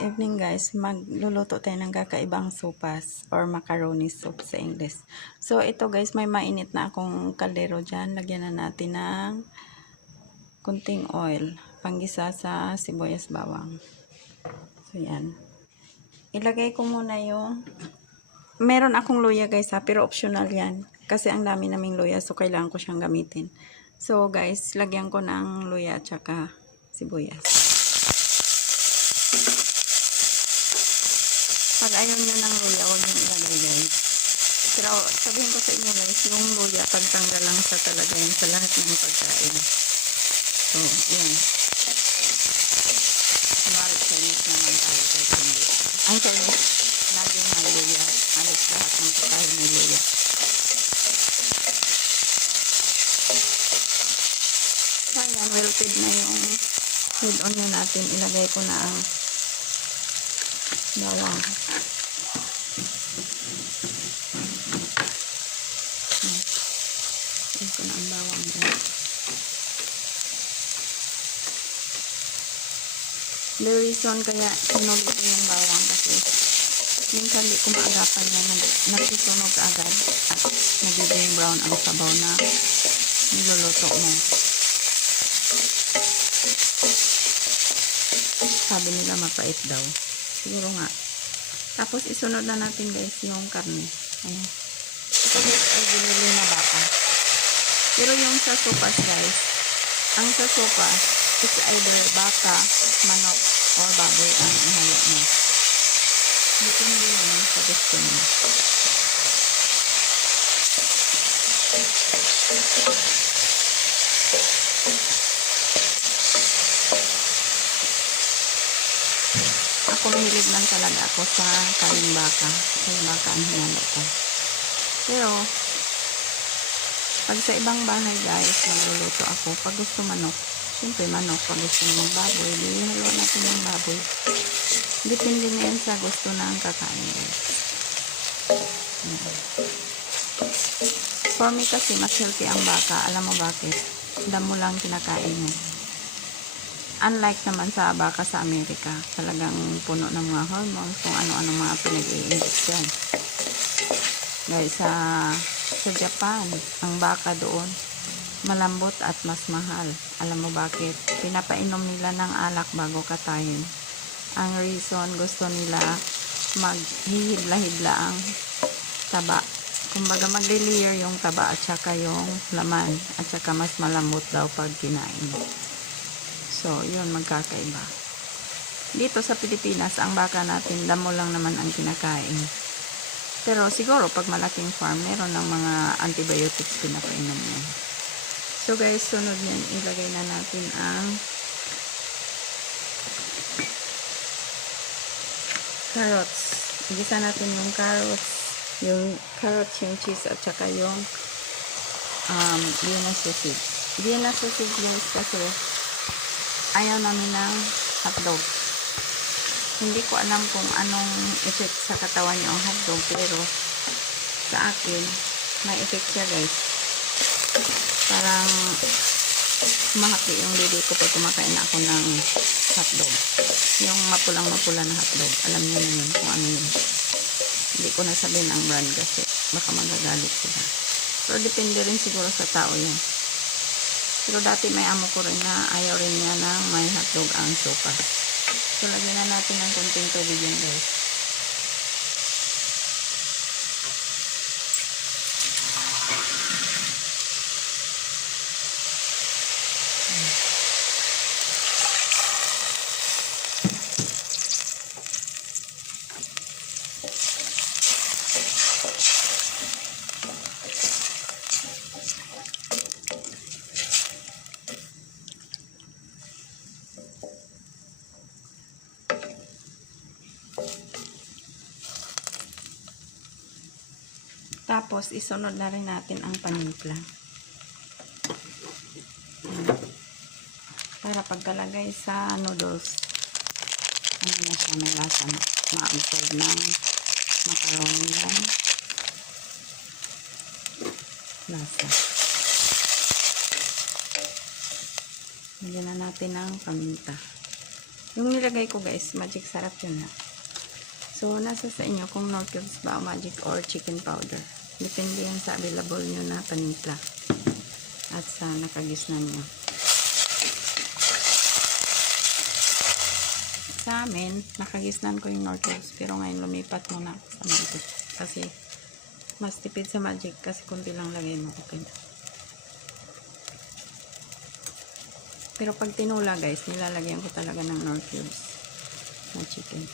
evening guys, magluluto tayo ng kakaibang sopas or macaroni soup sa English. So ito guys, may mainit na akong kaldero dyan. Lagyan na natin ng kunting oil. Panggisa sa sibuyas bawang. So yan. Ilagay ko muna yung, meron akong luya guys ha, pero optional yan. Kasi ang dami naming luya, so kailangan ko siyang gamitin. So guys, lagyan ko ng luya at saka sibuyas. Pag ayaw nyo ng luya, huwag nyo ilagay guys. Pero sabihin ko sa inyo guys, yung luya, pagtanggal lang sa talaga yan sa lahat ng pagkain. So, yan. Kunwari Chinese naman tayo kay Chinese. Ang Chinese, laging may luya. Halos lahat ng pagkain may luya. So, yan. Wilted na yung head on nyo natin. Ilagay ko na ang bawang. Ilagay ko na ang bawang guys. The reason kaya sinulit ko yung bawang kasi minsan di ko maagapan yan, nagsusunog agad at nagiging brown ang sabaw na niluluto mo. Sabi nila mapait daw. Siguro nga. Tapos isunod na natin guys yung karne. Ayan. Ay binili na baka. Pero yung sa sopas guys, ang sa sopas is either baka, manok, or baboy ang ihalo mo. Depende yun sa gusto mo. Ako mahilig lang talaga ako sa karing baka. Karing baka ang hinalo ko. Pero, pag sa ibang bahay guys, magluluto ako. Pag gusto manok, siyempre manok. Pag gusto mong baboy, hihalo natin yung baboy. Depende na yan sa gusto ng kakain guys. For me kasi, mas healthy ang baka. Alam mo bakit? Damo lang kinakain mo. Unlike naman sa baka sa Amerika, talagang puno ng mga hormones, kung ano-ano mga pinag-i-inject yan. Guys, sa Japan, ang baka doon, malambot at mas mahal. Alam mo bakit? Pinapainom nila ng alak bago katayin. Ang reason, gusto nila maghihidla-hidla ang taba. Kumbaga magle-layer yung taba at saka yung laman. At saka mas malambot daw pag kinain. So, yun, magkakaiba. Dito sa Pilipinas, ang baka natin, damo lang naman ang kinakain. Pero siguro, pag malaking farm, meron ng mga antibiotics pinapainom yan. So guys, sunod yan, ilagay na natin ang carrots. Igisa natin yung carrots, yung cheese, at saka yung Vienna sausage. Vienna sausage guys, kasi ayaw namin ng hotdog. Hindi ko alam kung anong effect sa katawan niya ang hotdog, pero sa akin, may effect siya guys. Parang mahati yung didi ko pag kumakain ako ng hotdog. Yung mapulang-mapula na hotdog. Alam niyo naman kung ano yun. Hindi ko nasabihin ang brand kasi baka magagalit sila. Pero depende rin siguro sa tao yun. Pero dati may amo ko rin na ayaw rin niya na may hotdog ang sopa. So, lagyan na natin ng konting tubig yan guys. Tapos, isunod na rin natin ang panimpla. Para pagkalagay sa noodles, ano na siya, may lasa na. Ma-absorb ng macaroni yan. Lasa. Lagyan na natin ang paminta. Yung nilagay ko guys, magic sarap yun ha. So, nasa sa inyo kung Knorr cubes ba o magic or chicken powder. Depende yan sa available nyo na panimpla at sa nakagisnan nyo. Sa amin, nakagisnan ko yung Knorr cubes pero ngayon lumipat muna sa magic kasi mas tipid sa magic kasi kunti lang lagay mo, okay na. Pero pag tinula guys, nilalagyan ko talaga ng Knorr cubes na chicken.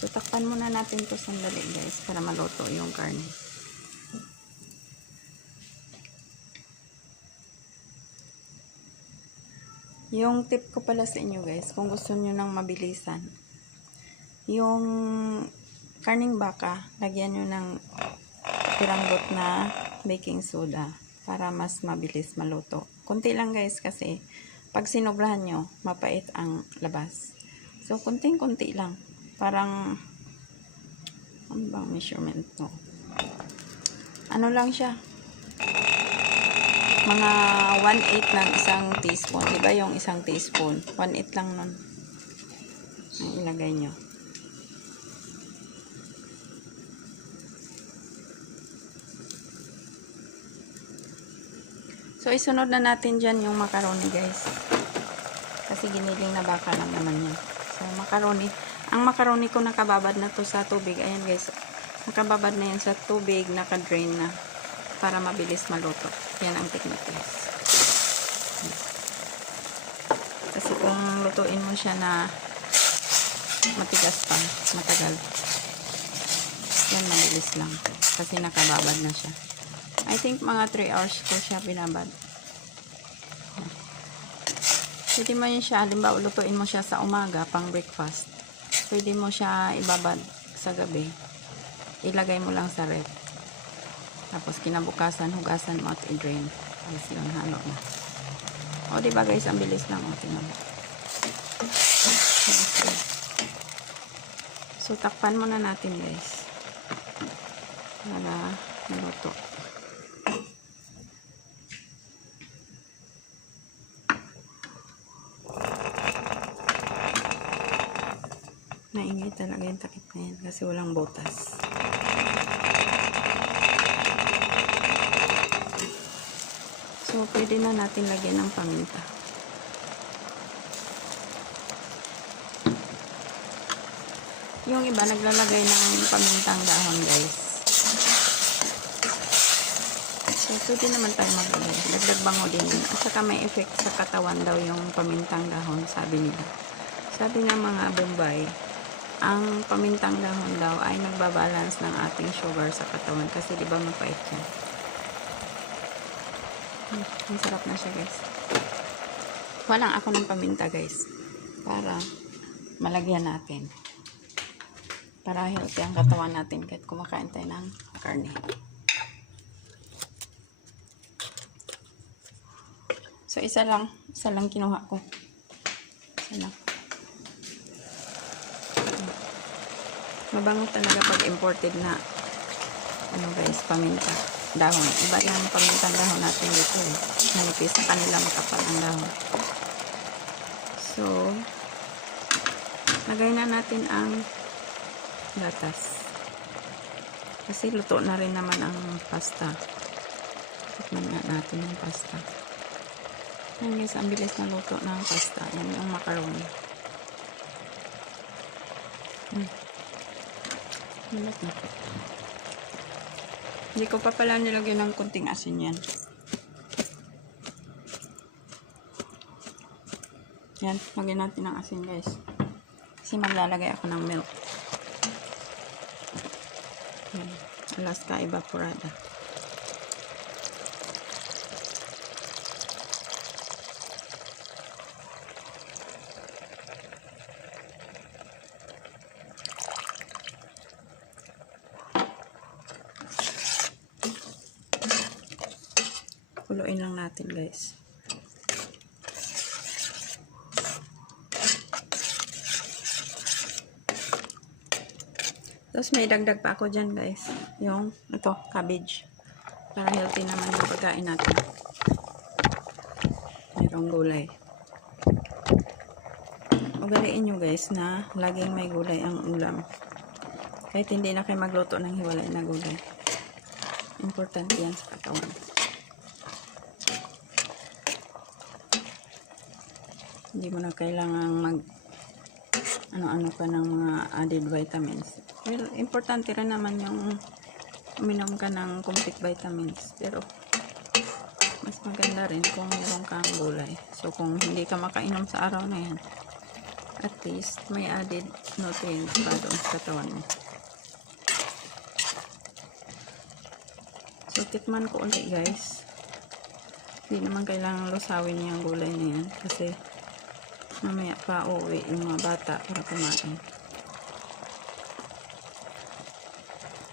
So, takpan muna natin to sandali guys para maluto yung karne. Yung tip ko pala sa inyo guys, kung gusto nyo ng mabilisan, yung karning baka, lagyan nyo ng piranggot na baking soda para mas mabilis maluto. Kunti lang guys kasi pag sinobrahan nyo, mapait ang labas. So, kunting-kunti lang. Parang, ano bang measurement to? Ano lang siya? Mga 1/8 ng isang teaspoon. Diba yung isang teaspoon? 1/8 lang nun. Ang ilagay nyo. So, isunod na natin dyan yung macaroni guys. Kasi giniling na baka lang naman yan. So, macaroni. Ang macaroni ko nakababad na to sa tubig. Ayan guys. Nakababad na yan sa tubig. Naka-drain na. Para mabilis maluto. Yan ang technique guys. Kasi kung lutuin mo siya na matigas pa, matagal. Yan, mabilis lang. Kasi nakababad na siya. I think mga 3 hours ko siya binabad. Pwede mo yun siya, halimbawa lutuin mo siya sa umaga, pang breakfast. Pwede mo siya ibabad sa gabi. Ilagay mo lang sa ref. Tapos kinabukasan, hugasan mo at i-drain. Tapos yun, halo na. O, diba guys, ang bilis lang. O, tingnan mo. So, takpan muna natin guys. Para maluto. Maingay talaga yung takip na yan kasi walang butas. So, pwede na natin lagyan ng paminta. Yung iba, naglalagay ng pamintang dahon, guys. So, pwede naman tayo maglagay. Dagdag bango din yun. At saka may effect sa katawan daw yung pamintang dahon, sabi nila. Sabi ng mga Bombay, ang pamintang dahon daw ay nagbabalance ng ating sugar sa katawan kasi di ba mapait yan. Masarap na siya guys. Walang ako ng paminta guys para malagyan natin, para healthy ang katawan natin kahit kumakain tayo ng karne. So isa lang kinuha ko. Isa lang. Mabango talaga pag imported na ano guys, paminta dahon. Iba yung pamintang dahon natin dito eh. Manipis sa kanila, makapal ang dahon. So, lagay na natin ang gatas. Kasi luto na rin naman ang pasta. Tikman nga natin yung pasta. Yan guys, ang bilis na luto ng pasta. Yan yung macaroni. Malat na po. Hindi ko pa pala nilagyan ng kunting asin yan. Yan, lagyan natin ng asin guys. Kasi maglalagay ako ng milk. Yan, Alaska Evaporada. Kuluin lang natin guys. Tapos may dagdag pa ako dyan guys. Yung ito, cabbage. Para healthy naman yung pagkain natin. Mayroong gulay. ugaliin nyo guys na laging may gulay ang ulam. Kahit hindi na kayo magluto ng hiwalay na gulay. Importante yan sa katawan. Hindi mo na kailangang mag ano-ano pa ng mga added vitamins. Well, importante rin naman yung uminom ka ng complete vitamins. Pero mas maganda rin kung meron kang gulay. So, kung hindi ka makainom sa araw na yan, at least may added nutrients pa doon sa katawan mo. So, tikman ko ulit guys. Hindi naman kailangan lusawin yung gulay na yan. Kasi, mamaya pa uwi yung mga bata para kumain.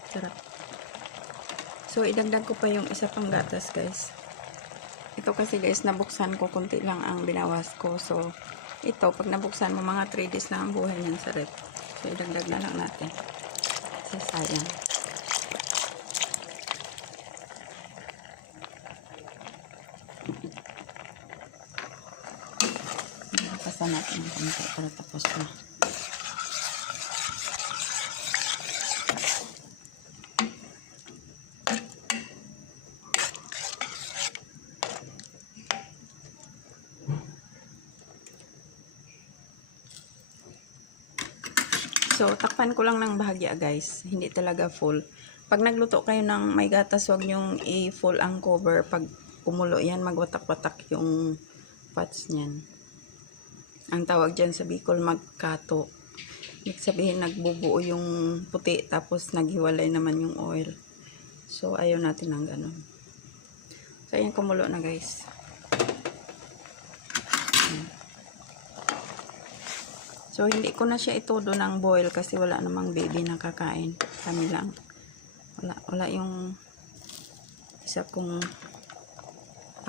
Sarap. So, idagdag ko pa yung isa pang gatas guys. Ito kasi guys, nabuksan ko, konti lang ang binawas ko. So, ito, pag nabuksan mo, mga 3 days na ang buhay niyan sa rep. So, idagdag na lang natin. Kasi sayang. Nakasan natin ang konti para tapos na. So, takpan ko lang ng bahagya guys. Hindi talaga full. Pag nagluto kayo ng may gatas, huwag nyong i-full ang cover. Pag kumulo yan, magwatak-watak yung pots niyan. Ang tawag dyan sa Bicol, magkato. Ibig sabihin, nagbubuo yung puti, tapos naghiwalay naman yung oil. So, ayaw natin ng ganun. So, ayan, kumulo na guys. So, hindi ko na siya itudo ng boil kasi wala namang baby na kakain. Kami lang. Wala yung isa kong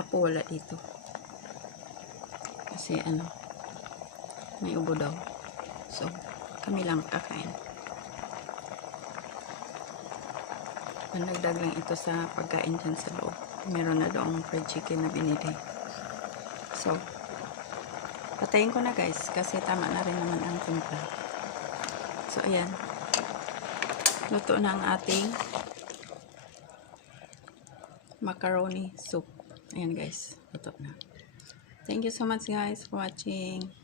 apo wala dito. Kasi ano, may ubo daw. So, kami lang kakain. Pandagdag lang ito sa pagkain dyan sa loob. Meron na doong fried chicken na binili. So, patayin ko na guys kasi tama na rin naman ang timpla. So ayan, luto na ang ating macaroni soup. Ayan guys, luto na. Thank you so much guys for watching.